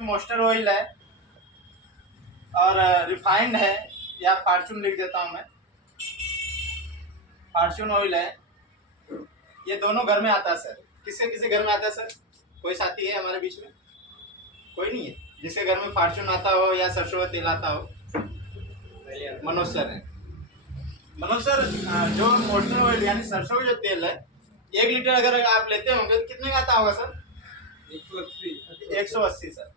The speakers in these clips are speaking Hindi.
मस्टर्ड ऑयल है और रिफाइंड है, या फॉर्चून लिख देता हूँ मैं। फॉर्चून ऑयल है, ये दोनों घर में आता है सर। किसके किसी घर में आता है सर? कोई साथी है हमारे बीच में? कोई नहीं है जिसके घर में फॉर्चून आता हो या सरसों का तेल आता हो? मनोज सर है। मनोज सर, जो मस्टर्ड ऑयल यानी सरसों का जो तेल है 1 लीटर अगर आप लेते होंगे तो कितने का आता होगा सर? 180 सर।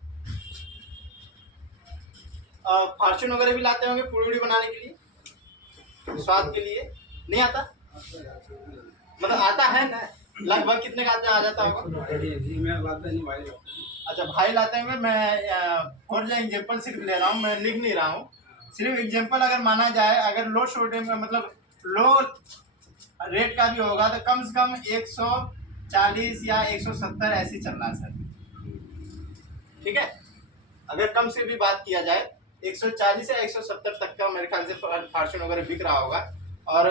फॉर्चून वगैरह भी लाते होंगे पूड़ी बनाने के लिए, स्वाद के लिए? नहीं आता? मतलब आता है ना? लगभग कितने का आ जाता होगा? अच्छा, भाई लाते होंगे। मैं फॉर एग्जाम्पल सिर्फ ले रहा हूँ, मैं लिख नहीं रहा हूँ, सिर्फ एग्जाम्पल अगर माना जाए। अगर लो सोडियम में मतलब लो रेट का भी होगा तो कम से कम 140 या 170 ऐसी चल रहा है सर। ठीक है, अगर कम से भी बात किया जाए 140 या 170 तक का मेरे ख्याल से फॉर्चून वगैरह बिक रहा होगा। और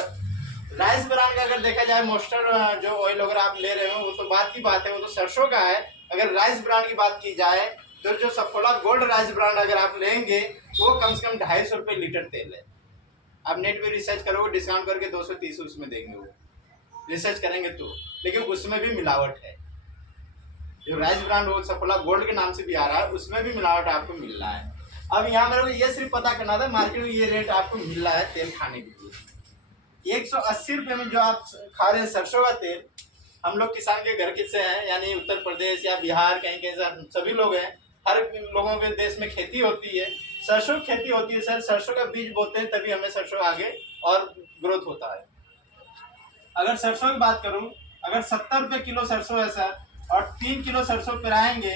राइस ब्रांड का अगर देखा जाए, मस्टर्ड जो ऑयल वगैरह आप ले रहे हो वो तो बात की बात है, वो तो सरसों का है। अगर राइस ब्रांड की बात की जाए तो जो सफोला गोल्ड राइस ब्रांड अगर आप लेंगे वो कम से कम 250 रुपये लीटर तेल है। आप नेट पे रिसर्च करोगे, डिस्काउंट करके 230 उसमें देंगे, वो रिसर्च करेंगे तो। लेकिन उसमें भी मिलावट है। जो राइस ब्रांड वो सफोला गोल्ड के नाम से भी आ रहा है, उसमें भी मिलावट आपको मिल रहा है। अब यहाँ मेरे को ये सिर्फ पता करना था मार्केट में ये रेट आपको मिल रहा है तेल खाने के लिए 180 रुपये में जो आप खा रहे हैं सरसों का तेल। हम लोग किसान के घर के से हैं, यानी उत्तर प्रदेश या बिहार कहीं कहीं से सभी लोग हैं। हर लोगों के देश में खेती होती है, सरसों की खेती होती है सर। सरसों का बीज बोते हैं तभी हमें सरसों आगे और ग्रोथ होता है। अगर सरसों की बात करूं, अगर 70 रुपये किलो सरसों है सर और 3 किलो सरसों पिराएंगे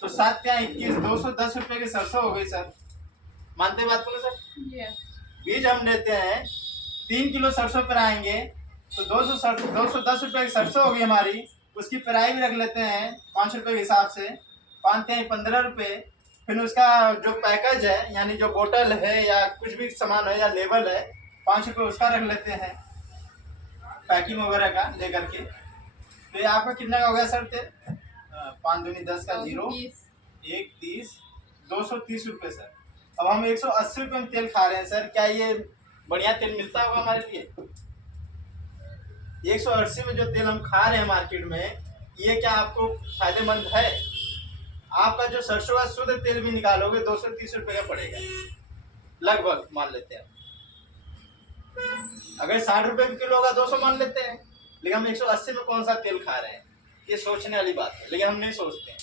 तो 7 या 21 210 रुपये की सरसों हो गई सर। मानते बात को सर? बीज हम लेते हैं, 3 किलो सरसों पिराएंगे तो 210 रुपये की सरसों हो गई हमारी। उसकी पिराई भी रख लेते हैं 5 रुपये के हिसाब से, 5 या 15 रुपये। फिर उसका जो पैकेज है यानी जो बोतल है या कुछ भी सामान है या लेबल है 5 रुपये उसका रख लेते हैं, पैकिंग वगैरह का लेकर के। तो ये आपका कितना का हो गया सर तेल? 5 दूनी 10 का 0, 1 30, 230 रुपये सर। अब हम 180 रुपये में तेल खा रहे हैं सर, क्या ये बढ़िया तेल मिलता होगा हमारे लिए? 180 में जो तेल हम खा रहे हैं मार्केट में, ये क्या आपको फायदेमंद है? आपका जो सरसों का शुद्ध तेल भी निकालोगे 230 रुपये का पड़ेगा लगभग, मान लेते हैं। अगर 60 रुपये किलो होगा 200 मान लेते हैं, लेकिन हम 180 में कौन सा तेल खा रहे हैं? ये सोचने वाली बात है, लेकिन हम नहीं सोचते हैं।